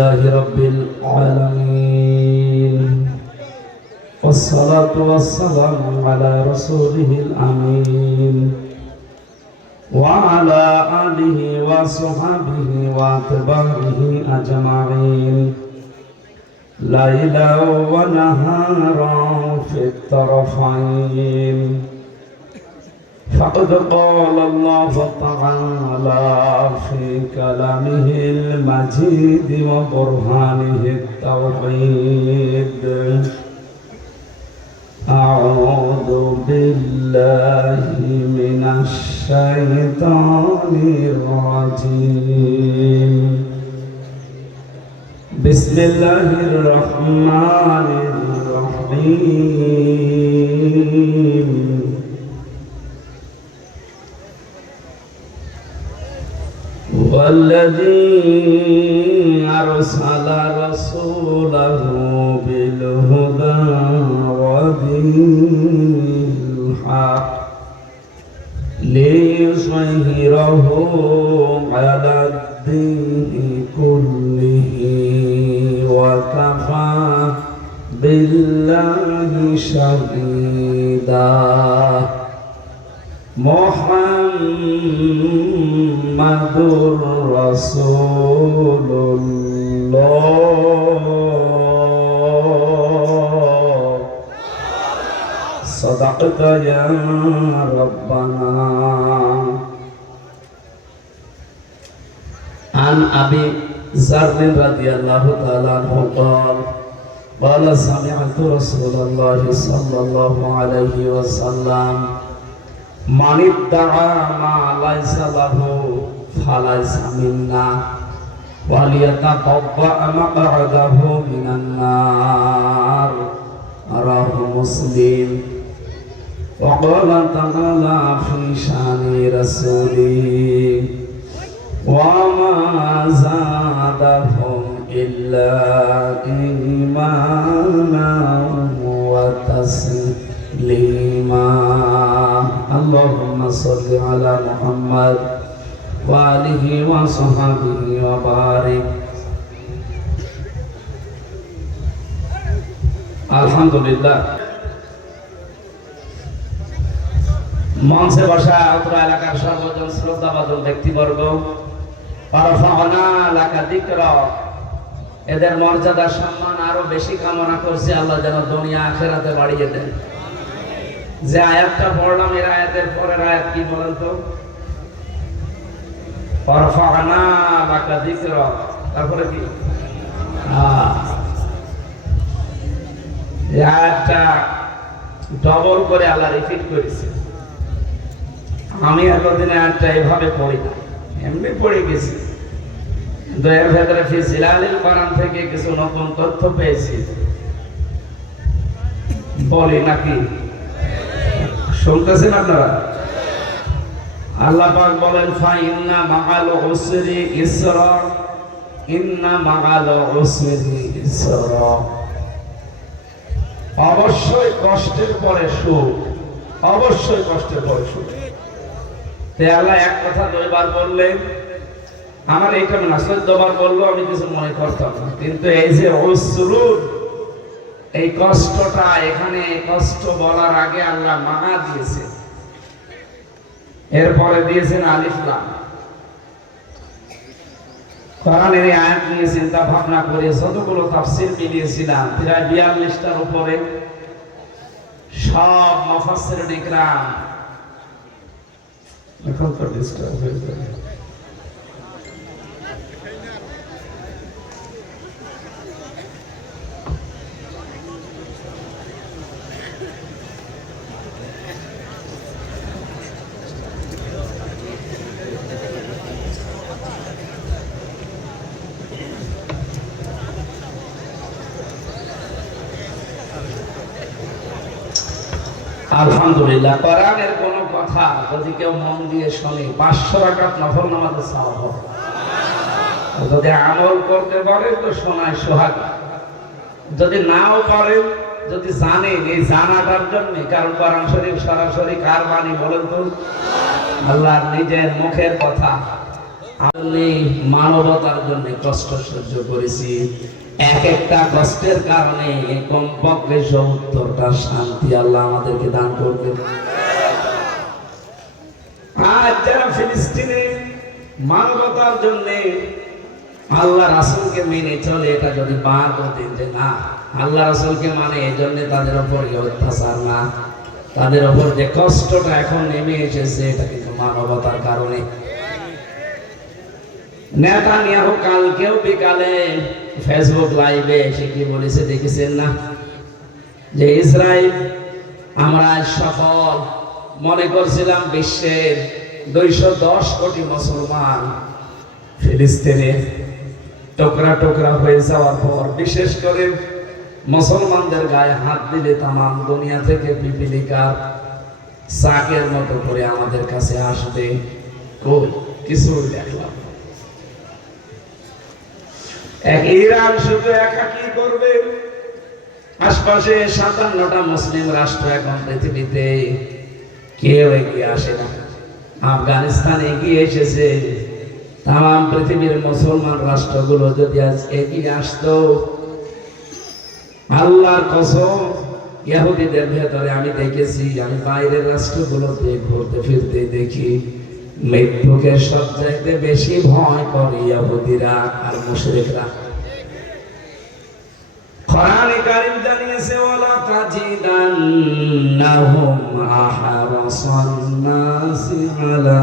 لله رب العالمين والصلاة والسلام على رسوله الأمين وعلى آله وصحبه وأتباعه أجمعين ليلا ونهارا في الطرفين فقد قال الله تعالى في كلامه المجيد وبرهانه التوحيد أعوذ بالله من الشيطان الرجيم بسم الله الرحمن الرحيم والذي أرسل رسوله بالهدى ودين الحق ليظهره على الدين كله وكفى بالله شهيدا محمد رسول الله صدقت يا ربنا. عن أبي ذر رضي الله تعالى عنه قال سمعت رسول الله صلى الله عليه وسلم من ادعى ما ليس له فليس منا وليتبوأ مقعده من النار رواه مسلم. وقال تعالى في شان رسوله وما زادهم إلا إيمانا وتسليما. اللهم صل على محمد وآله وصحبه وبارك. আলহামদুলিল্লাহ মঞ্চে বসা অত্র এলাকার সর্বজন শ্রদ্ধাভাজন ব্যক্তিবর্গ এদের মর্যাদা সম্মান আরো বেশি কামনা করছি আল্লাহ যেন দুনিয়া আখিরাতে বাড়িয়ে দেন। যে আয়াতটা পড়লাম এর আয়াতের পরের আয়াত কি বলেন তো? ফারফা'না লাকা যিকরা, তারপরে কি? এই আয়াতটা ডবল করে আল্লাহ রিপিট করেছে। আমি এতদিন আয়াতটা এভাবে পড়ি না, এমনি পড়ে গেছি, কিন্তু এর ভেতরে ফি জিলালিল কোরআন থেকে কিছু নতুন তথ্য পেয়েছি, বলি নাকি? শুনতেছেন আপনারা? আল্লাহ পাক বলেন ফা ইন্না মাআল উসরি ইসরা, ইন্না মাআল উসরি ইসরা। অবশ্যই কষ্টের পরে সুখ, অবশ্যই কষ্টের পরে সুখ। তাই আল্লাহ এক কথা দুইবার বললেন, আমার এইটা না 14 বার বললো আমি কিছু মনে করতাম না, কিন্তু এই যে উসরু, এই কষ্টটা, এখানে কষ্ট বলার আগে আল্লাহ মানা দিয়েছে, এরপরে দিয়েছেন আলিফ লাম। কোরআনের এই আয়াত নিয়ে চিন্তা ভাবনা করে যতগুলো তাফসীর মিলিয়েছিলাম প্রায় 42টার উপরে, সব মুফাসসিরিন ইকরাম এখন তো ডিস্টার্ব হয়ে যাবে। আলহামদুলিল্লাহ, কোরআনের কোন কথা যদি কেউ মন দিয়ে শোনে 500 রাকাত নফল নামাজে সওয়াব হবে। যদি আমল করতে পারে তো শোনায় সোহাগা, যদি নাও পারে, যদি জানে, এই জানাটার জন্য, কারণ কোরআন শরীফ সরাসরি কার বাণী বলেন তো? আল্লাহর নিজের মুখের কথা। আমি মানবতার জন্য কষ্ট সহ্য করেছি, এক একটা কষ্টের কারণে কমপক্ষে ৭০টা শান্তি আল্লাহ আমাদেরকে দান করবেন। আজ যারা ফিলিস্তিনে মানবতার জন্য আল্লাহ রাসূলকে মেনে চলে, এটা যদি বাদ হতেন যে না আল্লাহ রাসূলকে মানে এই জন্য তাদের উপর অত্যাচার না, তাদের উপর যে কষ্টটা এখন নেমে এসেছে এটা কিন্তু মানবতার কারণে। নেতানিয়াহু কালকেও বিকালে ফেসবুক লাইভে এসে কি বলেছে দেখেছেন না, যে ইসরায়েল আমরা সফল মনে করছিলাম, বিশ্বের ২১০ কোটি মুসলমান ফিলিস্তিনে টুকরা টুকরা হয়ে যাওয়ার পর বিশেষ করে মুসলমানদের গায়ে হাত দিলে তামাম দুনিয়া থেকে পিপিলিকার চাকের মতো করে আমাদের কাছে আসবে, কই কিছু দেখলাম। এক ইরান শুধু একা কি করবে, আশপাশে ৫৭টা মুসলিম রাষ্ট্র এখন পৃথিবীতে কেউ এগিয়ে আসে না। আফগানিস্তান এগিয়ে এসেছে, তাম পৃথিবীর মুসলমান রাষ্ট্রগুলো যদি আজ এগিয়ে আসতো, আল্লাহর কসম ইহুদিদের ভেতরে আমি দেখেছি, আমি বাইরের রাষ্ট্রগুলোতে ঘুরতে ফিরতে দেখি মৃত্যুকে সবচাইতে বেশি ভয় করে ইহুদিরা আর মুশরিকরা। কোরআনে কারীম জানিয়েছে ওয়ালা তাজিদান্নাহুম আহরাসান নাসি আলা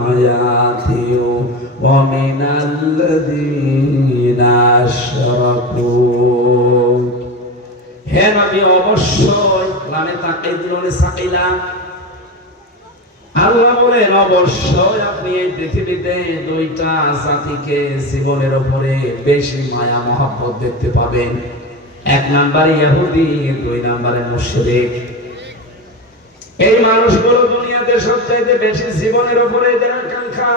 হায়াতি ওয়া মিনাল্লাযীনা আশরাকু। হে নবী অবশ্যই লামে তাকিদ নুনে সাকিলা, আল্লাহ বলেন অবশ্যই আপনি এই পৃথিবীতে দুইটা জাতিকে জীবনের উপরে বেশি মায়া মহব্বত দেখতে পাবেন, এক নম্বরে ইহুদি, দুই নম্বরে মুশরিক। এই মানুষগুলো দুনিয়াতে সবচাইতে বেশি জীবনের উপরে এদের আকাঙ্ক্ষা,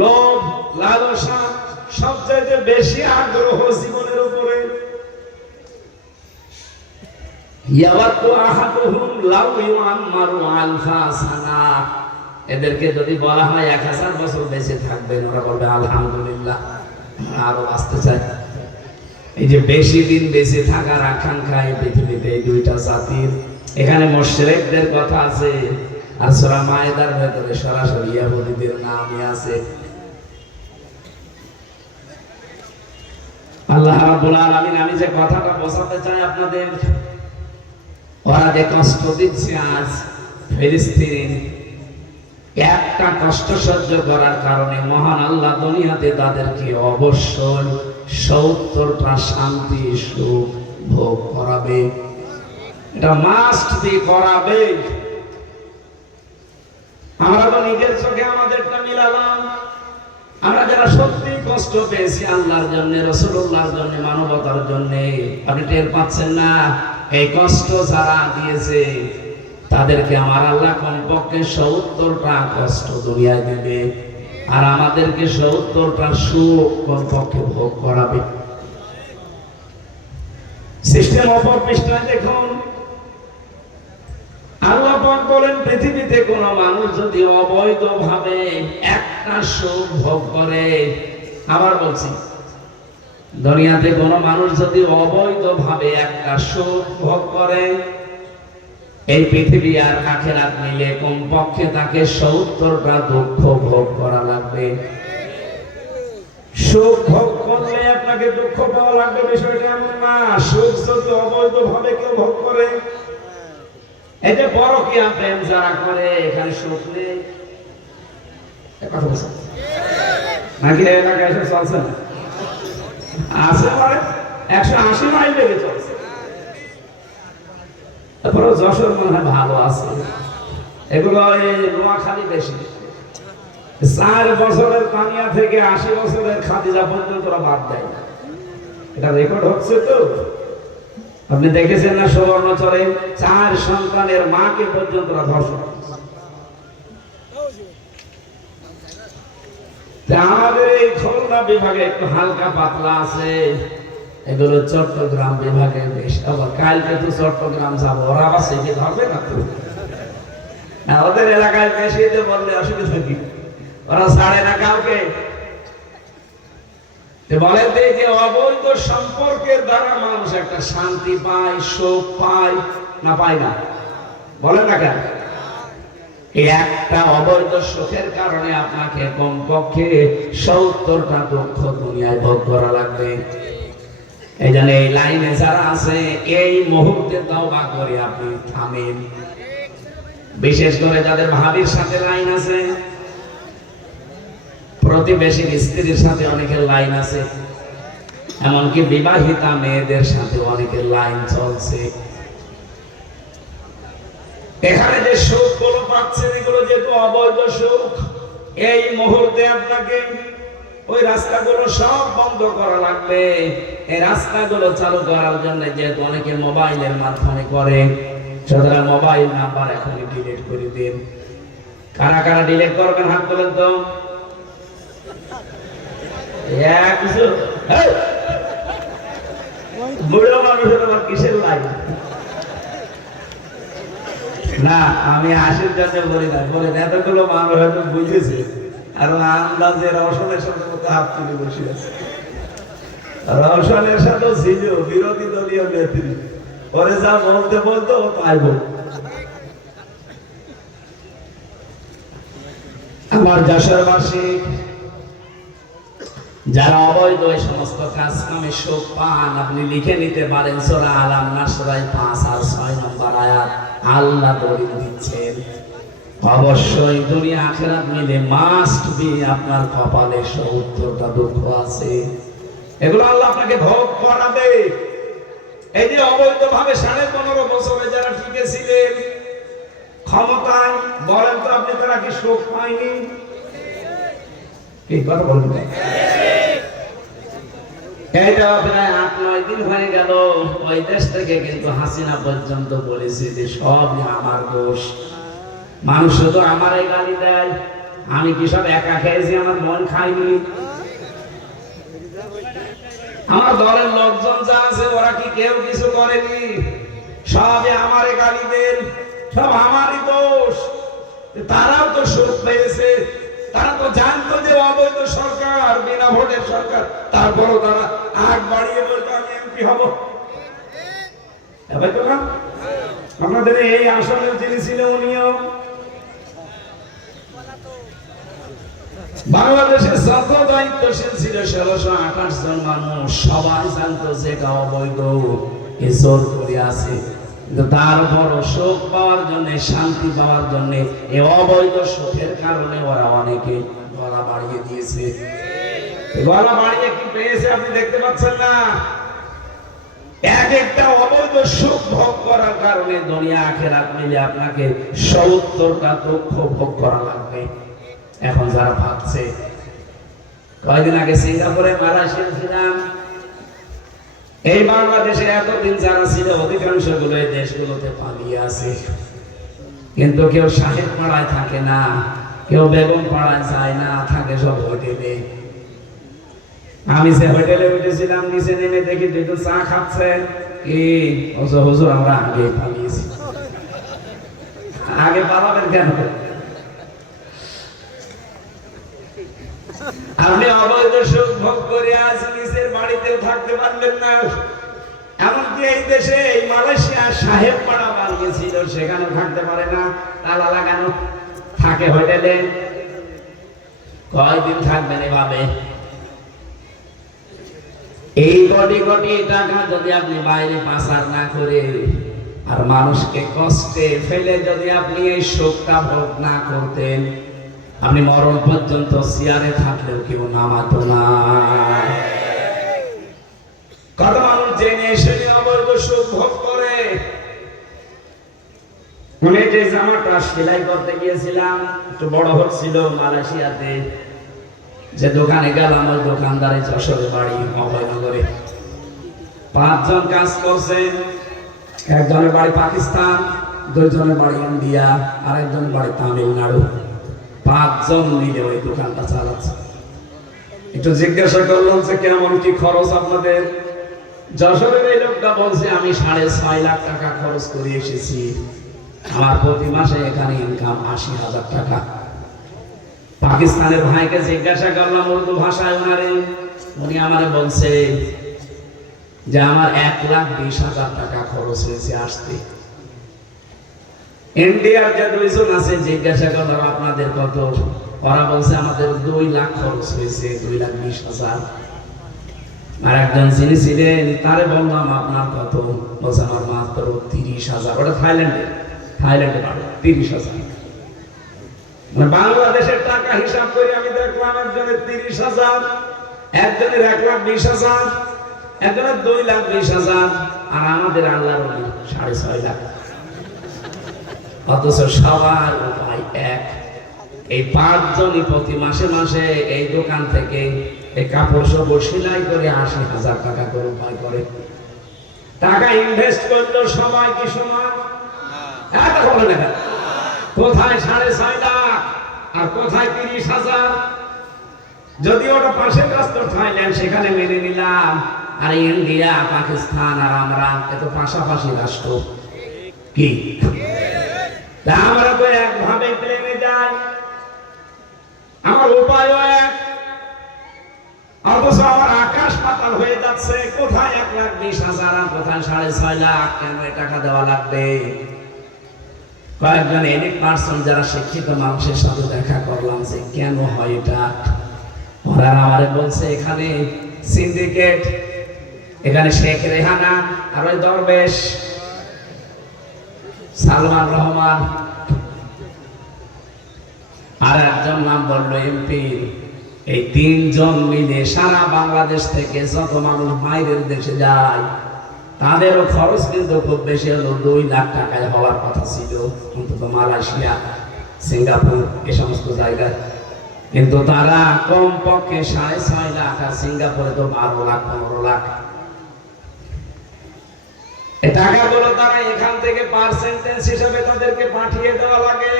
লোভ, লালসা, সবচাইতে বেশি আগ্রহ জীবনের উপরে। ইয়াওয়াদু আহাদুহুম লাউ ইউআম্মারু আলফা সানা, এদেরকে যদি বলা হয় ১০০০ বছর বেঁচে থাকবেন, ওরা বলবে আলহামদুলিল্লাহ আরো বাঁচতে চাই। এই যে বেশি দিন বেঁচে থাকার আকাঙ্ক্ষা এই পৃথিবীতে এই দুইটা জাতির। এখানে মুশরিকদের কথা আছে, আর সূরা মায়েদার ভেতরে সরাসরি ইহুদিদের নামই আছে। আল্লাহ রাব্বুল আলামিন, আমি যে কথাটা বোঝাতে চাই আপনাদের, ওরা যে কষ্ট দিচ্ছে আজ ফিলিস্তিন, একটা কষ্ট সহ্য করার কারণে মহান আল্লাহ দুনিয়াতে তাদেরকে অবশ্যই ৭০টা শান্তি সুখ ভোগ করাবে, এটা মাস্ট বি করাবে। আমরা তো নিজের চোখে আমাদেরটা মিলালাম, আমরা যারা সত্যি কষ্ট পেয়েছি আল্লাহর জন্য, রাসূলুল্লাহর জন্য, মানবতার জন্য, আপনি টের পাচ্ছেন না? এই কষ্ট যারা দিয়েছে তাদেরকে আমার আল্লাহ কমপক্ষে ৭০টা কষ্ট দুনিয়ায় দিবে, আর আমাদেরকে ৭০টা সুখ কমপক্ষে ভোগ করাবে। সিস্টেম অপর পৃষ্ঠায় দেখুন, আল্লাহ পাক বলেন পৃথিবীতে কোন মানুষ যদি অবৈধভাবে একটা সুখ ভোগ করে, আবার বলছি দুনিয়াতে কোন মানুষ যদি অবৈধভাবে একটা সুখ ভোগ করে, এই পৃথিবী আর আখিরাত মিলে কমপক্ষে তাকে ৭০টা দুঃখ ভোগ করা লাগবে। সুখ ভোগ করলে আপনাকে দুঃখ পাওয়া লাগবে, বিষয়টা এমন না। সুখ যদি অবৈধভাবে কেউ ভোগ করে, এই যে পরকীয়া প্রেম যারা করে, এখানে সুখ নেই, কথা বলছেন নাকি? এলাকায় এসে চলছে না, আছে মানে ১৮০ মাইল লেগে চলছে। তারপরে যশোর মনে হয় ভালো আছে, এগুলো নোয়াখালী বেশি। ৪ বছরের পানিয়া থেকে ৮০ বছরের খাদিজা পর্যন্ত বাদ দেয়, এটা রেকর্ড হচ্ছে। তো আপনি দেখেছেন না সুবর্ণচরে ৪ সন্তানের মাকে পর্যন্ত ধর্ষণ। আমাদের এই খুলনা বিভাগে একটু হালকা পাতলা আছে, এগুলো চট্টগ্রাম বিভাগে বেশি। আবার কালকে তো চট্টগ্রাম যাবো, ওরা আবার সেকে ধরবে না তো, ওদের এলাকায় বেশি বললে অসুবিধা কি? ওরা ছাড়ে না কাউকে, বলেন তো, যে অবৈধ সম্পর্কের দ্বারা মানুষ একটা শান্তি পায়, সুখ পায় না পায় না? বলেন না কেন? এই একটা অবৈধ সুখের কারণে আপনাকে কমপক্ষে 70টা দুঃখ দুনিয়ায় ভোগ করা লাগবে। এই জন্য এই লাইনে যারা আছে এই মুহূর্তে তওবা করে আপনি থামেন। বিশেষ করে যাদের ভাবির সাথে লাইন আছে, প্রতিবেশীর স্ত্রীর সাথে অনেকের লাইন আছে, এমনকি বিবাহিতা মেয়েদের সাথে অনেকের লাইন চলছে। এখানে যে সুখ গুলো পাচ্ছেন এগুলো যেহেতু অবৈধ সুখ, এই মুহূর্তে আপনাকে ওই রাস্তাগুলো সব বন্ধ করা লাগবে। এই রাস্তাগুলো চালু করার জন্য যেহেতু অনেকে মোবাইলের মাধ্যমে করে, সুতরাং মোবাইল নাম্বার এখনই ডিলিট করে দিন। কারা কারা ডিলিট করবেন হাত তোলেন তো। বুড়ো মানুষের আবার কিসের লাইন? না, আমি আশির জন্য বলি না, বলে এতগুলো মানুষ হয়তো বুঝেছে আর আন্দাজে রওশনের সাথে মতো হাত তুলে বসে আছে। রওশনের সাথে ছিল বিরোধী দলীয় নেত্রী, পরে যা বলতে বলতো ও তাই বল। আমার যশোরবাসী যারা অবৈধ এই সমস্ত কাজ কামে সুখ পান, আপনি লিখে নিতে পারেন সূরা আল নাসর 5 আর 6 নম্বর আয়াত। আল্লাহ দলিল দিচ্ছেন অবশ্যই দুনিয়া আখিরাত মিলে মাস্ট বি আপনার কপালে 70টা দুঃখ আছে, এগুলো আল্লাহ আপনাকে ভোগ করাবে। এই যে অবৈধভাবে 15.5 বছরে যারা টিকে ছিলেন ক্ষমতায়, বলেন তো আপনি তারা কি সুখ পায়নি? কি কথা বলবেন? এইটা প্রায় 8-9 দিন হয়ে গেল, ওই দেশ থেকে কিন্তু হাসিনা পর্যন্ত বলেছে যে সব আমার দোষ, মানুষ শুধু আমারই গালি দেয়, আমি কি সব একা খেয়েছি, আমার মন খাইনি? আমার দলের লোকজন যা আছে ওরা কি কেউ কিছু করেনি? সবে আমারে গালি দেন, সব আমারই দোষ। তারাও তো সুখ পেয়েছে, তারা তো জানতো যে অবৈধ সরকার, বিনা ভোটের সরকার, তারপরও তারা আগ বাড়িয়ে বলতো আমি এমপি হব। আপনাদের এই আসনের যিনি ছিল উনিও বাংলাদেশের যত দায়িত্বশীল ছিল 1628 জন মানুষ, সবাই জানতো যে এটা অবৈধ, জোর করে আছে। কিন্তু তারপর সুখ পাওয়ার জন্য, শান্তি পাওয়ার জন্য এই অবৈধ সুখের কারণে ওরা অনেকে গলা বাড়িয়ে দিয়েছে। গলা বাড়িয়ে কি পেয়েছে আপনি দেখতে পাচ্ছেন না? এক একটা অবৈধ সুখ ভোগ করার কারণে দুনিয়া আখিরাত মিলে আপনাকে 70টা দুঃখ ভোগ করা লাগবে। এখন যারা ভাবছে, কয়েকদিন আগে সিঙ্গাপুরে, মালয়েশিয়া ছিলাম, এই বাংলাদেশে এতদিন যারা ছিল অধিকাংশ গুলো এই দেশগুলোতে পালিয়ে আছে, কিন্তু কেউ সাহেব পাড়ায় থাকে না, কেউ বেগম পাড়ায় যায় না, থাকে সব হোটেলে। আমি যে হোটেলে উঠেছিলাম, নিচে নেমে দেখি দুটো চা খাচ্ছে, কি হুজুর আমরা আগে পালিয়েছি। আগে পালাবেন কেন? আপনি অবৈধ সুখ ভোগ করে আজ নিজের বাড়িতেও থাকতে পারবেন না। এমনকি এই দেশে, এই মালয়েশিয়া সাহেব পাড়া বানিয়েছিল, সেখানে থাকতে পারে না, তালা লাগানো, থাকে হোটেলে। কয়দিন থাকবেন এভাবে? এই কোটি কোটি টাকা যদি আপনি বাইরে পাচার না করে আর মানুষকে কষ্টে ফেলে যদি আপনি এই সুখটা ভোগ না করতেন, আপনি মরণ পর্যন্ত চেয়ারে থাকলেও কেউ নামাতো না। কত মানুষ জেনে শুনে অবৈধ সুখ ভোগ করে। মনে যে জামাটা সেলাই করতে গিয়েছিলাম, একটু বড় হচ্ছিল মালয়েশিয়াতে, যে দোকানে গেলাম, ওই দোকানদারে যশোরে বাড়ি, অভয়নগরে। 5 জন কাজ করছে, একজনের বাড়ি পাকিস্তান, 2 জনের বাড়ি ইন্ডিয়া, আর একজনের বাড়ি তামিলনাড়ু। 5 জন মিলে ওই দোকানটা চালাচ্ছে। একটু জিজ্ঞাসা করলাম যে কেমন কি খরচ আপনাদের? যশোরের এই লোকটা বলছে আমি 6.5 লাখ টাকা খরচ করে এসেছি, আমার প্রতি মাসে এখানে ইনকাম 80,000 টাকা। পাকিস্তানের ভাইকে জিজ্ঞাসা করলাম উর্দু ভাষায়, ওনারে উনি আমারে বলছে যে আমার 1,20,000 টাকা খরচ হয়েছে আসতে। ইন্ডিয়ার যে দুইজন আছে জিজ্ঞাসা করলাম আপনাদের কত, ওরা বলছে আমাদের 2 লাখ খরচ হয়েছে, 2,20,000। আর একজন যিনি ছিলেন তারে বললাম আপনার কত, বলছে আমার মাত্র 30,000। ওটা থাইল্যান্ডে পারে 30,000। মানে বাংলাদেশের টাকা হিসাব করে আমি দেখলাম একজনের 30,000, একজনের 1,20,000, একজনের 2,20,000, আর আমাদের আল্লাহর 6.5 লাখ। অথচ সবার উপায় এক। এই 5 জনই প্রতি মাসে মাসে এই দোকান থেকে এই কাপড় সব সেলাই করে 80,000 টাকা করে উপায় করে। টাকা ইনভেস্ট করলো সবাই কি সমান? কোথায় 6.5 লাখ আর কোথায় 30,000? যদি ওটা পাশের রাষ্ট্র থাইল্যান্ড, সেখানে মেনে নিলাম। আর ইন্ডিয়া, পাকিস্তান আর আমরা এত পাশাপাশি রাষ্ট্র, কি আমরা তো একভাবে প্লেনে যাই, আমার উপায়ও এক, অথচ আমার আকাশ পাতাল হয়ে যাচ্ছে। কোথায় 1,20,000 আর কোথায় 6.5 লাখ? কেন এ টাকা দেওয়া লাগবে? কয়েকজন এলিট পার্সন যারা শিক্ষিত মানুষের সাথে দেখা করলাম যে কেন হয় এটা। ওরা আমারে বলছে এখানে সিন্ডিকেট, এখানে শেখ রেহানা আর ওই দরবেশ সালমান রহমান, আর একজন নাম বললো এমপি। এই 3 জন মিলে সারা বাংলাদেশ থেকে যত মানুষ বাইরের দেশে যায় তাদেরও খরচ কিন্তু খুব বেশি হলো 2 লাখ টাকায় হওয়ার কথা ছিল, অন্তত মালয়েশিয়া, সিঙ্গাপুর এ সমস্ত জায়গায়। কিন্তু তারা কমপক্ষে 6.5 লাখ, আর সিঙ্গাপুরে তো 12 লাখ 15 লাখ। এই টাকাগুলো তারা এখান থেকে পার্সেন্টেজ হিসেবে তাদেরকে পাঠিয়ে দেওয়া লাগে।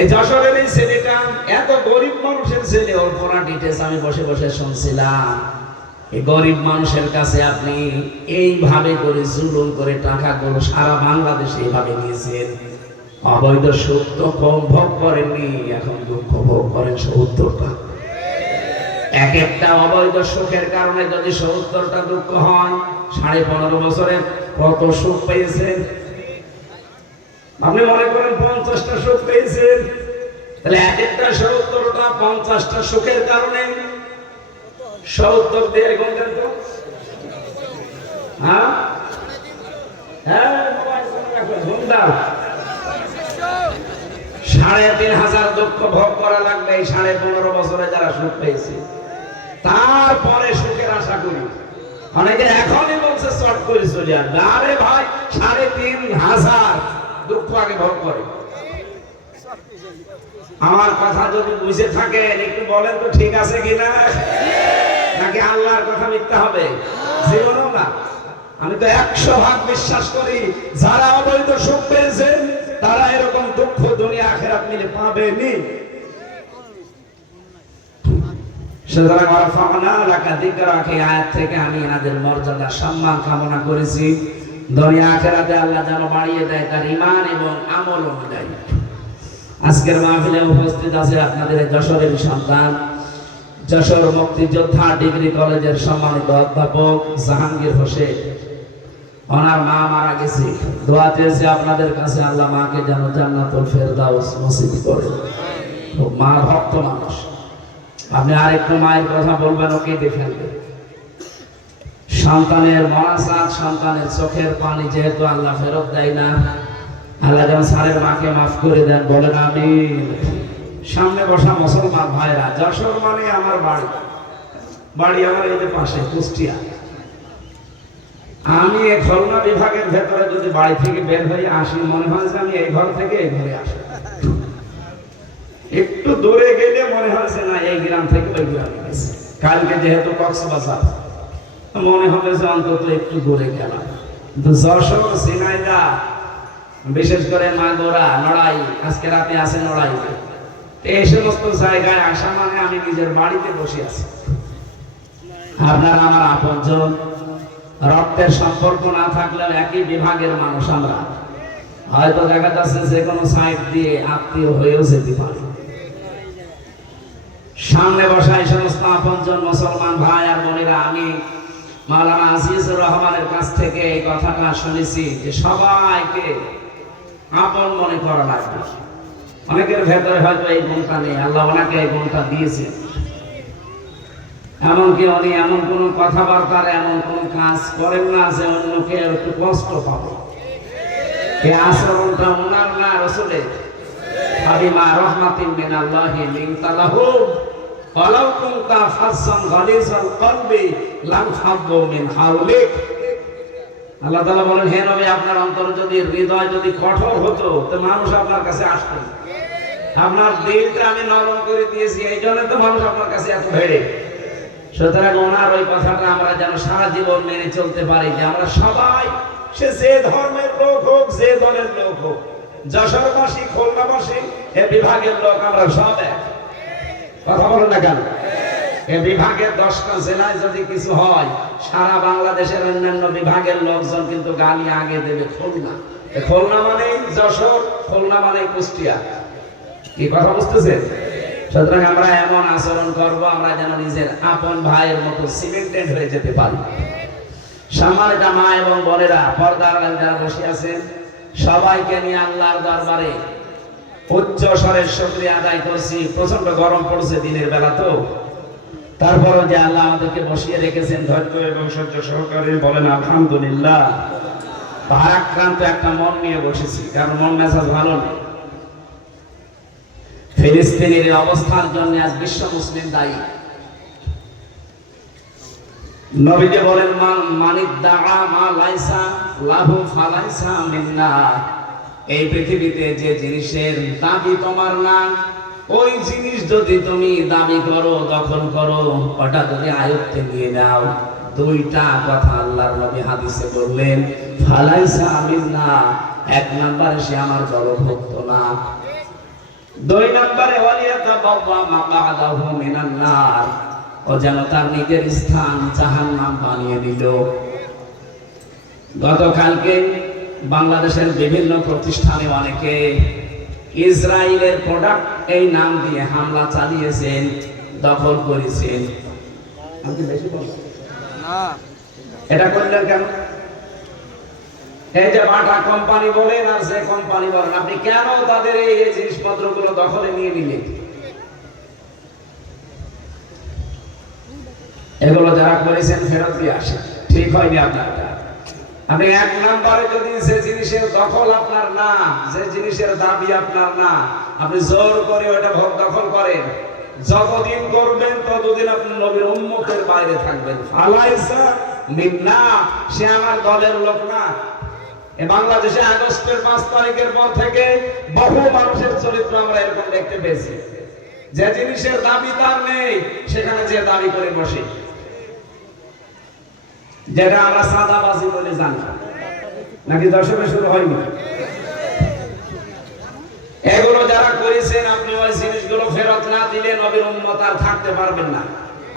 এই যশোরের এই ছেলেটা এত গরিব মানুষের ছেলে, ওর পুরা ডিটেলস আমি বসে বসে শুনছিলাম। এই গরিব মানুষের কাছে আপনি এইভাবে করে জুলুম করে টাকাগুলো সারা বাংলাদেশে এইভাবে নিয়েছেন। অবৈধ সুখ তো কম ভোগ করেননি, এখন দুঃখ ভোগ করেন 70টা। এক একটা অবৈধ সুখের কারণে যদি 70টা দুঃখ হয়, 15.5 বছরে কত সুখ পেয়েছেন? আপনি মনে করেন 50টা সুখ পেয়েছেন, তাহলে এক একটা 70টা 50টা সুখের কারণে 70 দিয়ে গুণ দেন তো। হ্যাঁ হ্যাঁ, 3,500 দুঃখ ভোগ করা লাগবে এই 15.5 বছরে যারা সুখ পেয়েছে। তারপরে সুখের আশা করি। অনেকে এখনই বলছে শর্ট করে চলে আসবে। আরে ভাই, 3,500 দুঃখ আগে ভোগ করে। আমার কথা যদি বুঝে থাকেন একটু বলেন তো ঠিক আছে কিনা, নাকি আল্লাহর কথা মিথ্যা হবে? জীবনও না। আমি তো 100% বিশ্বাস করি যারা অবৈধ সুখ পেয়েছেন তারা এরকম দুঃখ দুনিয়া আখিরাত মিলে পাবেনি। সুতরাং আরফানা লাকা যিকরাকে আয়াত থেকে আমি এনাদের মর্যাদা সম্মান কামনা করেছি। দুনিয়া আখিরাতে আল্লাহ যেন বাড়িয়ে দেয় তার ঈমান এবং আমল অনুযায়ী। আজকের মাহফিলে উপস্থিত আছে আপনাদের যশোরের সন্তান, যশোর মুক্তিযোদ্ধা ডিগ্রি কলেজের সম্মানিত অধ্যাপক জাহাঙ্গীর হোসেন। ওনার মা মারা গেছে, দোয়া চেয়েছে আপনাদের কাছে আল্লাহ মাকে যেন জান্নাতুল ফেরদাউস নসিব করে। মা ভক্ত মানুষ, আপনি আরেকটু মায়ের কথা বলবেন ওকে ফেলবে। সন্তানের মনাসাত, সন্তানের চোখের পানি যেহেতু আল্লাহ ফেরত দেয় না, আল্লাহ যেন স্যারের মাকে মাফ করে দেন, বলেন আমিন। সামনে বসা মুসলমান ভাইরা, যশোর মানে আমার বাড়ি আমার এই যে পাশে কুষ্টিয়া। আমি এই খুলনা বিভাগের ভেতরে যদি বাড়ি থেকে বের হয়ে আসি, মনে হয় যে আমি এই ঘর থেকে এই ঘরে আসি। একটু দূরে গেলে মনে হচ্ছে না এই গ্রাম থেকে ওই গ্রামে গেছে। কালকে যেহেতু কক্সবাজার, মনে হবে যে অন্তত একটু দূরে গেলাম। কিন্তু যশোর, ঝিনাইদহ, বিশেষ করে মাগুরা, নড়াই, আজকে রাতে আছে নড়াইতে, এই সমস্ত জায়গায় আসা মানে আমি নিজের বাড়িতে বসে আছি। আপনারা আমার আপনজন, রক্তের সম্পর্ক না থাকলেও একই বিভাগের মানুষ আমরা। হয়তো দেখা যাচ্ছে যে কোনো সাইড দিয়ে আত্মীয় হয়েও যেতে পারে। সামনে বসা এই সমস্ত আপনজন মুসলমান ভাই আর বোনেরা, আমি মাওলানা আজিজুর রহমানের কাছ থেকে এই কথাটা শুনেছি যে সবাইকে আপন মনে করা লাগবে। অনেকের ভেতরে হয়তো এই গুণটা নেই, আল্লাহ ওনাকে এই গুণটা দিয়েছে। এমনকি উনি এমন কোন কথাবার্তার এমন কোন কাজ করেন না যে অন্যকে একটু কষ্ট পাবে। এই আচরণটা ওনার না রাসূলের। ফাবিমা রাহমাতিন মিনাল্লাহি লিনতা লাহুম ওয়ালাউ কুনতা ফাজ্জান গালিজাল কলবি লানফাদ্দু মিন হাওলিক। আল্লাহ তাআলা বলেন, হে নবী, আপনার অন্তর যদি, হৃদয় যদি কঠোর হতো তো মানুষ আপনার কাছে আসতো না। আপনার দিলটা আমি নরম করে দিয়েছি, এই জন্য তো মানুষ আপনার কাছে এত ভিড়ে। সুতরাং ওনার ওই কথাটা আমরা যেন সারা জীবন মেনে চলতে পারি যে আমরা সবাই, সে যে ধর্মের লোক হোক, যে দলের লোক হোক, যশোরবাসী, খুলনাবাসী, এ বিভাগের লোক, আমরা সব এক। কথা বলেন না কেন? এ বিভাগের 10টা জেলায় যদি কিছু হয়, সারা বাংলাদেশের অন্যান্য বিভাগের লোকজন কিন্তু গালি আগে দেবে খুলনা। খুলনা মানে যশোর, খুলনা মানে কুষ্টিয়া। কি কথা বুঝতেছেন? সুতরাং আমরা এমন আচরণ করব আমরা যেন নিজের আপন ভাইয়ের মতো সিমেন্টেড হয়ে যেতে পারি। সম্মানিত মা এবং বোনেরা, পর্দার আড়ালে যারা বসে আছেন, সবাইকে নিয়ে আল্লাহর দরবারে উচ্চ স্বরের শুকরিয়া আদায় করছি। প্রচন্ড গরম পড়ছে দিনের বেলা, তো তারপরও যে আল্লাহ আমাদেরকে বসিয়ে রেখেছেন ধৈর্য এবং সহ্য সহকারে, বলেন আলহামদুলিল্লাহ। ভারাক্রান্ত একটা মন নিয়ে বসেছি, কারণ মন মেজাজ ভালো নেই। ফিলিস্তিনের অবস্থার জন্য আজ বিশ্ব মুসলিম দায়ী। নবীজি বলেন, মানিদ্দাআ মা লাইসা লাহু ফালাইসা মিন্না। এই পৃথিবীতে যে জিনিসের দাবি তোমার না, ওই জিনিস যদি তুমি দাবি করো, দখল করো, ওটা যদি আয়ত্তে নিয়ে নাও, দুইটা কথা আল্লাহর নবী হাদিসে বললেন, ফালাইসা মিন্না। 1 নম্বরে সে আমার দলভুক্ত না। 2 নম্বরে ওয়ালিয়াতাবাওয়া মাকআদাহু মিনান নার। ও যেন তার নিজের স্থান জাহান্নাম বানিয়ে দিল। গতকালকে বাংলাদেশের বিভিন্ন প্রতিষ্ঠানে অনেকে ইসরায়েলের প্রোডাক্ট এই নাম দিয়ে হামলা চালিয়েছেন, দখল করেছেন। এটা করলেন কেন? এই যে বাটা কোম্পানি বলেন আর যে কোম্পানি বলেন, আপনি কেন তাদের এই জিনিসপত্রগুলো দখলে নিয়ে নিলেন? এগুলো যারা করেছেন ফেরত দিয়ে আসেন, ঠিক হয়নি আপনার। আপনি 1 নম্বরে যদি যে জিনিসের দখল আপনার না, যে জিনিসের দাবি আপনার না, আপনি জোর করে ওটা ভোগ দখল করেন, যতদিন করবেন ততদিন আপনি নবীর উম্মতের বাইরে থাকবেন। ফালাইসা মিন্না, সে আমার দলের লোক না। বাংলাদেশে আগস্টের 5 তারিখের পর থেকে বহু মানুষের চরিত্র আমরা এরকম দেখতে পেয়েছি, যে জিনিসের দাবি তার নেই, সেখানে যে দাবি করে বসে, যেটা আমরা সাদাবাজি বলে জানি। নাকি দর্শকে শুরু হয়নি? এগুলো যারা করেছেন, আপনি ওই জিনিসগুলো ফেরত না দিলে নবীর উম্মত আর থাকতে পারবেন না।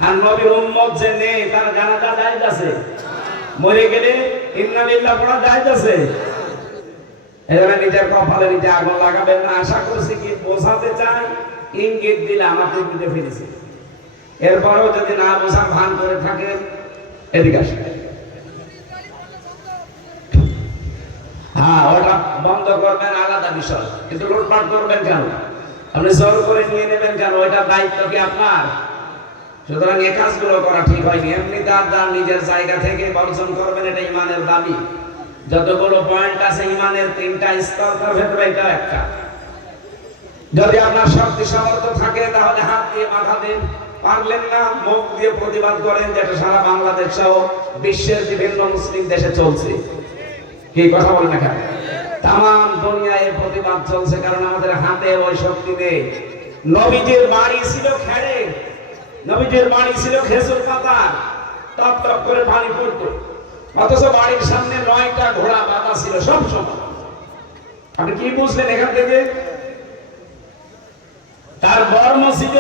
আর নবীর উম্মত যে নেই, তার জানাজা জায়েজ আছে? মরে গেলে ইন্না লিল্লাহ পড়া জায়েজ আছে? এজন্য নিজের কপালে নিজে আগুন লাগাবেন না। আশা করছি কি বোঝাতে চাই, ইঙ্গিত দিলে আমাকে বুঝে ফেলেছি। এরপরেও যদি না বোঝার ভান করে থাকেন, এদিকে আসেন। হ্যাঁ, ওটা বন্ধ করবেন আলাদা বিষয়, কিন্তু লুটপাট করবেন কেন? আপনি জোর করে নিয়ে নেবেন কেন? ওইটা দায়িত্ব কি আপনার? সুতরাং এই কাজগুলো করা ঠিক হয়নি। এমনি তার নিজের জায়গা থেকে বর্জন করবেন, এটা ইমানের দাবি। যতগুলো পয়েন্ট আছে ইমানের 3টা স্তর, তার ভেতরে এটা একটা। যদি আপনার শক্তি সামর্থ্য থাকে তাহলে হাত দিয়ে বাধা দেন, পারলেন না মুখ দিয়ে প্রতিবাদ করেন, যেটা সারা বাংলাদেশ সহ বিশ্বের বিভিন্ন মুসলিম দেশে চলছে। কি কথা বলেন না কেন? তাম দুনিয়ায় প্রতিবাদ চলছে, কারণ আমাদের হাতে ওই শক্তি নেই। নবীজির বাড়ি ছিল খেড়ে, নবীজির বাড়ি ছিল খেজুর পাতা, টপ টপ করে পানি পড়তো, অথচ বাড়ির সামনে 9টা ঘোড়া বাঁধা ছিল সব সময়। আপনি কি বুঝলেন এখান থেকে? তার বর্ম ছিল,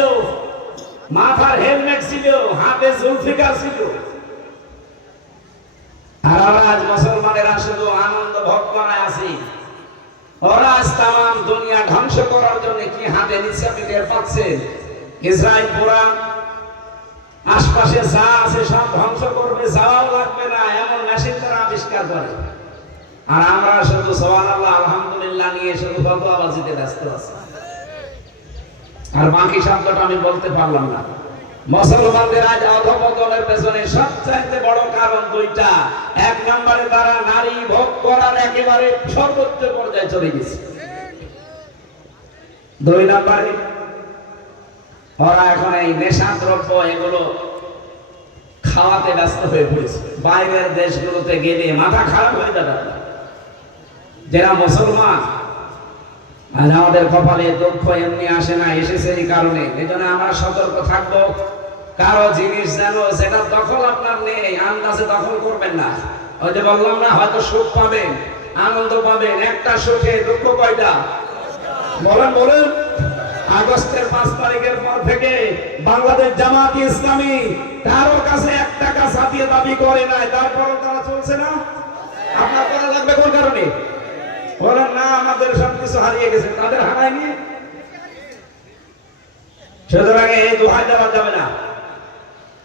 মাথার হেলমেট ছিল, হাতে জুলফিকার ছিল। আর আজ মুসলমানেরা শুধু আনন্দ ভোগ করায় আছি। ওরা আজ তাম দুনিয়া ধ্বংস করার জন্য কি হাতে নিচ্ছে আপনি টের পাচ্ছেন? ইসরায়েল পুরা আশপাশে যা আছে সব ধ্বংস করবে, যাওয়াও লাগবে না, এমন মেশিন তারা আবিষ্কার করে। আর আমরা শুধু সুবহানাল্লাহ আলহামদুলিল্লাহ নিয়ে শুধু ফতোয়াবাজিতে ব্যস্ত আছি। আর বাকি শব্দটা আমি বলতে পারলাম না। মুসলমানদের আজ অধঃপতনের পেছনে সবচাইতে বড় কারণ দুইটা। এক নম্বরে তারা নারী ভোগ করার একেবারে সর্বোচ্চ পর্যায়ে চলে গেছে। দুই নম্বরে ওরা এখন এই নেশা দ্রব্য এগুলো খাওয়াতে ব্যস্ত হয়ে পড়েছে। বাইরের দেশগুলোতে গেলে মাথা খারাপ হয়ে যাবে। যারা মুসলমান আর আমাদের কপালে দুঃখ এমনি আসে না, এসেছে এই কারণে। এই জন্য আমরা সতর্ক থাকবো। কারো জিনিস যেন যেটা দখল আপনার নেই, আন্দাজে দখল করবেন না। ওই যে বললাম না, হয়তো সুখ পাবেন, আনন্দ পাবেন, একটা সুখে দুঃখ কয়টা? বলেন বলেন। আগস্টের 5 তারিখের পর থেকে বাংলাদেশ জামাত ইসলামী কারো কাছে 1 টাকা ছাপিয়ে দাবি করে নাই, তারপরও তারা চলছে না। আপনার করা লাগবে কোন কারণে? বলেন না, আমাদের সবকিছু হারিয়ে গেছে, তাদের হারায়নি। সুতরাং এই দোহাই দেওয়া যাবে না,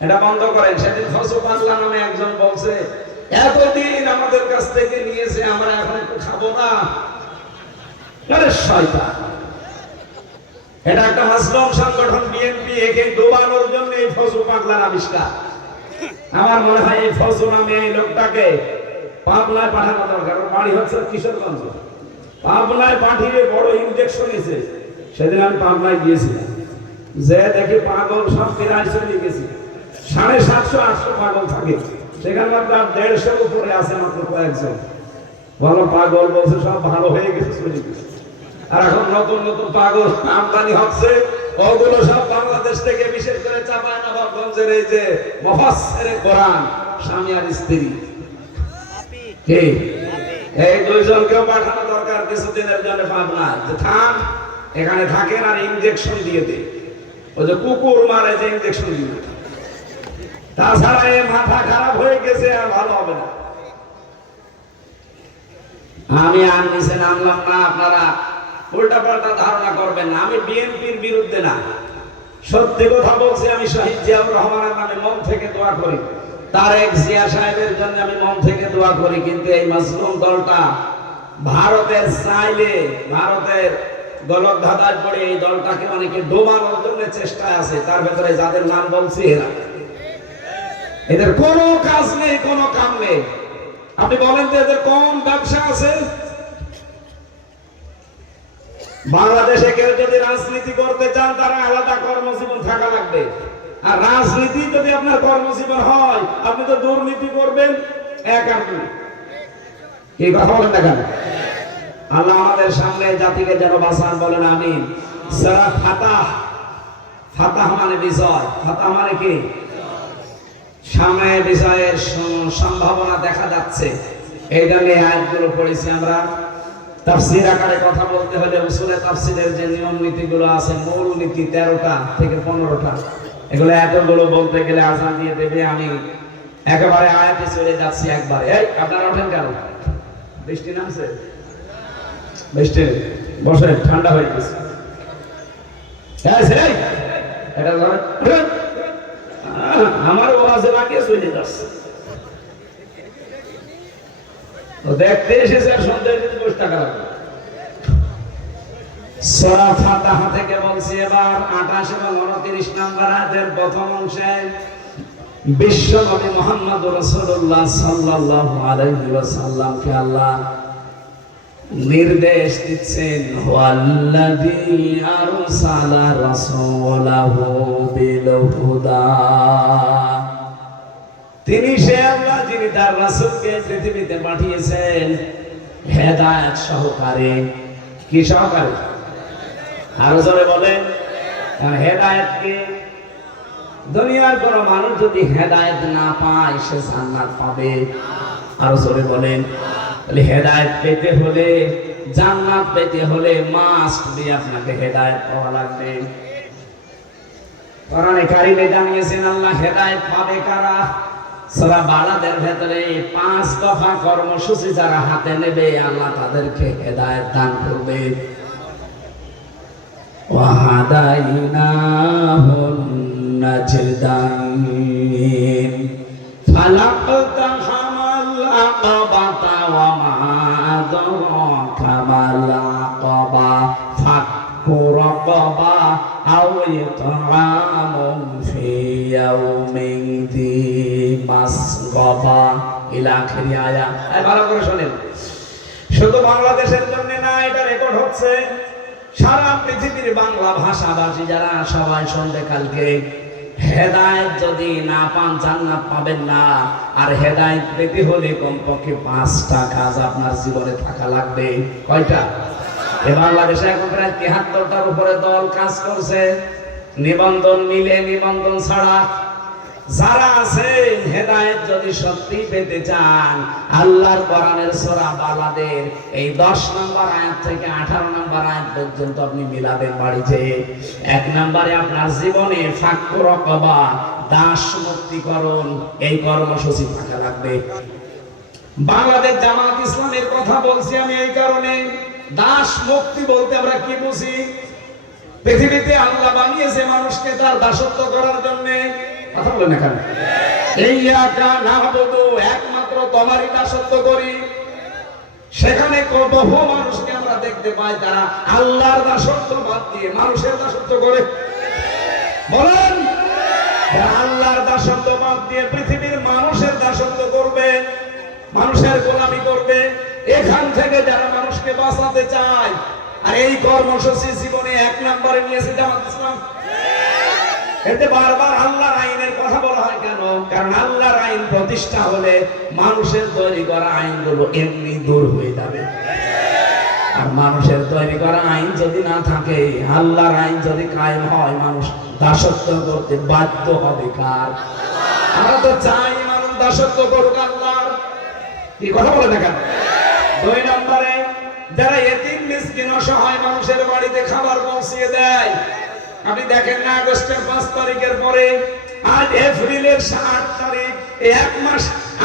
এটা বন্ধ করেন। সেদিন ফসল বাংলা নামে একজন বলছে, এতদিন আমাদের কাছ থেকে নিয়েছে, আমরা এখন একটু খাবো না। আরে শয়তান! এটা একটা মাসলুম সংগঠন বিএনপি, একে ডোবানোর জন্য এই ফসল বাংলার আবিষ্কার। আমার মনে হয় এই ফসল নামে এই লোকটাকে পাবনায় পাঠানো দরকার। বাড়ি হচ্ছে কিশোরগঞ্জ। পাবনায় পাঠিয়ে বড় ইনজেকশন এসে, সেদিন আমি পাবনায় গিয়েছিলাম, যে দেখি পাগল সব ফেরাই চলে গেছি। 750-800 পাগল থাকে সেখানে, মাত্র 150 উপরে আছে মাত্র কয়েকজন। বলো পাগল বলছে সব ভালো হয়ে গেছে, চলে গেছে। আর এখন নতুন নতুন পাগল আমদানি হচ্ছে, ওগুলো সব বাংলাদেশ থেকে, বিশেষ করে চাঁপাইনবাবগঞ্জের এই যে মুফাসসিরে কোরআন স্বামী আর স্ত্রী, এই দুইজনকেও পাঠানো দরকার কিছুদিনের জন্য পাবনা। যে থাম, এখানে থাকেন আর ইনজেকশন দিয়ে দে। ওই যে কুকুর মারে যে ইনজেকশন দিয়ে, তাছাড়া এ মাথা খারাপ হয়ে গেছে, আর ভালো হবে না। আমি আর নিচে নামলাম না, আপনারা উল্টা পাল্টা ধারণা করবেন না। আমি বিএনপির বিরুদ্ধে না, সত্যি কথা বলছি। আমি শহীদ জিয়াউর রহমানের নামে মন থেকে দোয়া করি, তারেক জিয়া সাহেবের জন্য আমি মন থেকে দোয়া করি। কিন্তু এই মাসলুম দলটা ভারতের চাইলে, ভারতের গলকধাঁধায় পড়ে এই দলটাকে অনেকে ডোবানোর জন্য চেষ্টায় আছে। তার ভেতরে যাদের নাম বলছি, এরা, এদের কোনো কাজ নেই, কোনো কাম নেই। আপনি বলেন তো এদের কোন ব্যবসা আছে? বাংলাদেশে কেউ যদি রাজনীতি করতে চান, তারা আলাদা কর্মজীবন থাকা লাগবে। আর রাজনীতি যদি আপনার কর্মজীবন হয়, আপনি তো দুর্নীতি করবেন এক আপনি। কি কথা বলেন না কেন? আল্লাহ আমাদের সামনে জাতিকে যেন বাঁচান, বলেন আমিন। সূরা ফাতাহ, ফাতাহ মানে বিজয়, ফাতাহ মানে কি? সামনে বিজয়ের সম্ভাবনা দেখা যাচ্ছে। এই জন্য আয়াতগুলো পড়েছি আমরা। তাফসীর আকারে কথা বলতে হলে উসুলে তাফসীরের যে নিয়ম নীতিগুলো আছে, মূল নীতি 13টা থেকে 15টা, এগুলো এতগুলো বলতে গেলে আজান দিয়ে দেবে। আমি একেবারে আয়াতে চলে যাচ্ছি একবারে। এই আপনারা ওঠেন কেন? বৃষ্টি নামছে? বৃষ্টি বসে, ঠান্ডা হয়ে গেছে। এটা আমার ওয়াজে লাগিয়ে চলে যাচ্ছে। দেখতে এসেছে আর সন্ধ্যায় যদি 50 টাকা লাগবে। সূরা ফাতিহা থেকে বলছি এবার 28 এবং 29 নম্বর আয়াতের প্রথম অংশে বিশ্ব নবী মুহাম্মদ রাসূলুল্লাহ সাল্লাল্লাহু আলাইহি ওয়াসাল্লামকে আল্লাহ নির্দেশ দিচ্ছেন, ওয়াল্লাযী আরসালা রাসূলাহু বিল হুদা। তিনি সে আল্লাহ যিনি তার রাসূলকে পৃথিবীতে পাঠিয়েছেন হেদায়েত সহকারে। কি সহকারে? আরো জোরে বলেন। হেদায়েত কি? দুনিয়ার কোন মানুষ যদি হেদায়েত না পায়, সে জান্নাত পাবে? আরো জোরে বলেন। তাহলে হেদায়েত পেতে হলে, জান্নাত পেতে হলে মাস্ট বি আপনাকে হেদায়েত পাওয়া লাগবে। কোরআনে কারিমে জানিয়েছেন আল্লাহ হেদায়েত পাবে কারা? সূরা বালাদের ভেতরে 5 দফা কর্মসূচি যারা হাতে নেবে, আল্লাহ তাদেরকে হেদায়েত দান করবে। وهديناه النجدين فلاقتحم العقبة وما أدراك ما العقبة فك رقبة أو إطعام في يوم ذي مسغبة إلى آخر আয়াত। ভালো করে শুনেন, শুধু বাংলাদেশের জন্য না, এটা রেকর্ড হচ্ছে সারা পৃথিবীর বাংলা ভাষাভাষী যারা সবাই শুনবে কালকে। হেদায়েত যদি না পান জান্নাত পাবেন না। আর হেদায়েত পেতে হলে কমপক্ষে 5টা কাজ আপনার জীবনে থাকা লাগবে। কয়টা? এই বাংলাদেশে এখন প্রায় 73টার উপরে দল কাজ করছে, নিবন্ধন মিলে নিবন্ধন ছাড়া। যারা আছে হেদায়েত যদি সত্যি পেতে চান, আল্লাহর কোরআনের সূরা বালাদের এই 10 নম্বর আয়াত থেকে 18 নম্বর আয়াত পর্যন্ত আপনি মিলাবেন বাড়িতে। 1 নম্বরে আপনার জীবনে ফাক্কু রাকাবা, দাস মুক্তিকরণ, এই কর্মসূচি থাকা লাগবে। বাংলাদেশ জামাত ইসলামের কথা বলছি আমি এই কারণে, দাস মুক্তি বলতে আমরা কি বুঝি? পৃথিবীতে আল্লাহ বানিয়েছে মানুষকে তার দাসত্ব করার জন্য। কথা বলেন এখানে, ইয়াকা নাবুদু, একমাত্র তোমারই দাসত্ব করি। সেখানে বহু মানুষকে আমরা দেখতে পাই তারা আল্লাহর দাসত্ব বাদ দিয়ে মানুষের দাসত্ব করে। বলেন, আল্লাহর দাসত্ব বাদ দিয়ে পৃথিবীর মানুষের দাসত্ব করবে, মানুষের গোলামি করবে। এখান থেকে যারা মানুষকে বাঁচাতে চায়, আর এই কর্মসূচি জীবনে 1 নম্বরে নিয়েছে জামাত ইসলাম। এতে বারবার আল্লাহর আইনের কথা বলা হয় কেন? কারণ আল্লাহর আইন প্রতিষ্ঠা হলে মানুষের তৈরি করা আইনগুলো এমনি দূর হয়ে যাবে। আর মানুষের তৈরি করা আইন যদি না থাকে, আল্লাহর আইন যদি কায়েম হয়, মানুষ দাসত্ব করতে বাধ্য হবে কার? আমরা তো চাই মানুষ দাসত্ব করুক আল্লাহর। কি কথা বলে দেখেন। 2 নম্বরে যারা এতিম মিসকিন অসহায় মানুষের বাড়িতে খাবার পৌঁছিয়ে দেয়। আপনি দেখেন না, আগস্টের 5 তারিখের পরে আজ এপ্রিলের 8 তারিখ, 1 মাস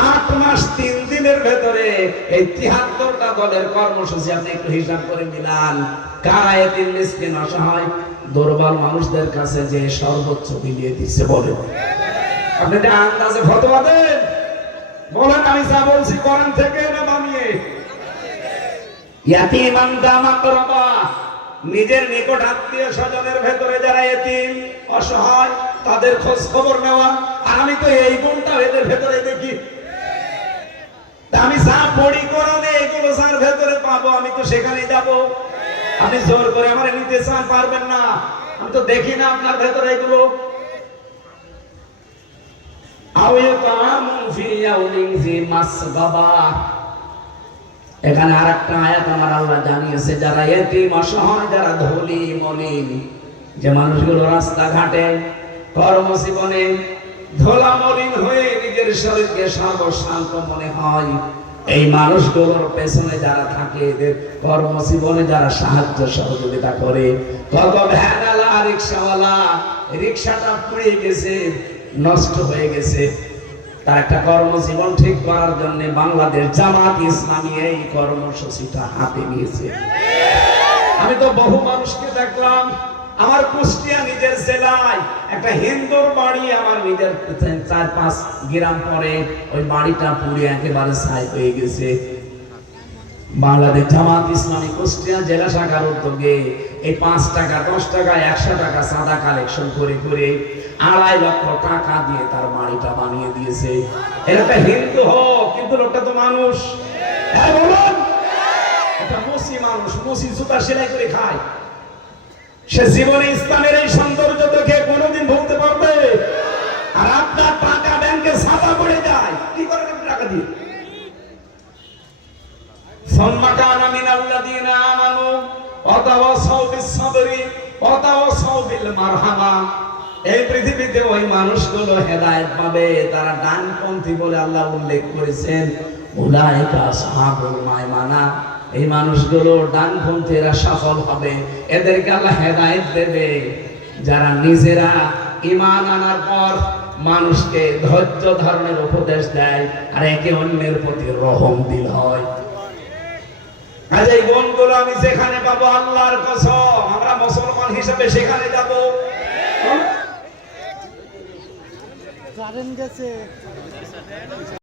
8 মাস 3 দিনের ভেতরে এই 73টা দলের কর্মসূচি আপনি একটু হিসাব করে মিলান। কারা এতিম মিসকিন অসহায় দুর্বল মানুষদের কাছে যে সর্বোচ্চ বিলিয়ে দিচ্ছে বলেন? আপনি যে আন্দাজে ফতোয়া দেন, বলেন আমি যা বলছি কোরআন থেকে না বানিয়ে? ইয়াতীমান দা মাকরাবা, নিজের নিকট আত্মীয় স্বজনের ভেতরে যারা এতিম অসহায় তাদের খোঁজ খবর নেওয়া। আর আমি তো এই গুণটা এদের ভেতরে দেখি। আমি যা পড়ি কোরআনে, এগুলো যার ভেতরে পাবো আমি তো সেখানে যাব। আপনি জোর করে আমার নিতে চান, পারবেন না। আমি তো দেখি না আপনার ভেতরে এগুলো। এখানে আরেকটা আয়াত আমার আল্লাহ জানিয়েছে, যারা এতিম অসহায়, যারা ধনী মলিন, যে মানুষগুলো রাস্তাঘাটে কর্মজীবনে ধোলা মলিন হয়ে নিজের শরীরকে সর্বশান্ত মনে হয়, এই মানুষগুলোর পেছনে যারা থাকে, এদের কর্মজীবনে যারা সাহায্য সহযোগিতা করে। কত ভ্যানওয়ালা, রিক্সাওয়ালা, রিক্সাটা পুড়ে গেছে, নষ্ট হয়ে গেছে, তার একটা কর্মজীবন ঠিক করার জন্য বাংলাদেশ জামাত ইসলামী এই কর্মসূচিটা হাতে নিয়েছে। আমি তো বহু মানুষকে দেখলাম। আমার কুষ্টিয়া নিজের জেলায় একটা হিন্দুর বাড়ি, আমার নিজের 4-5 গ্রাম পরে ওই বাড়িটা পুড়ে একেবারে ছাই হয়ে গেছে। বাংলাদেশ জামাত ইসলামী কুষ্টিয়া জেলা শাখার উদ্যোগে এই 5 টাকা, 10 টাকা, 100 টাকা চাঁদা কালেকশন করে করে 2.5 লক্ষ টাকা দিয়ে তার বাড়িটা বানিয়ে দিয়েছে। এটা হিন্দু হোক, কিন্তু লোকটা তো মানুষ। হ্যাঁ বলুন, এটা মুসি মানুষ, মুসি জুতা সেলাই করে খায়। সে জীবনে ইসলামের এই সৌন্দর্য দেখে কোনোদিন ভুলতে পারবে? আর আপনার টাকা ব্যাংকে সাদা পড়ে যায়, কি করেন টাকা দিয়ে? সম্মাকানা মিনাল্লাযীনা আমানু ওয়া তাওয়াসাউ বিস-সাবরি ওয়া তাওয়াসাউ বিল মারহামা। এই পৃথিবীতে ওই মানুষগুলো হেদায়েত পাবে, তারা ডানপন্থী বলে আল্লাহ উল্লেখ করেছেন। উলাইকা আসহাবুল মায়মানা, এই মানুষগুলো ডানপন্থীরা সফল হবে, এদেরকে আল্লাহ হেদায়েত দেবে যারা নিজেরা ঈমান আনার পর মানুষকে ধৈর্য ধারণের উপদেশ দেয় আর একে অন্যের প্রতি রহমদিল হয়। আজ এই গুণগুলো আমি যেখানে পাবো, আল্লাহর কসম আমরা মুসলমান হিসেবে সেখানে যাব।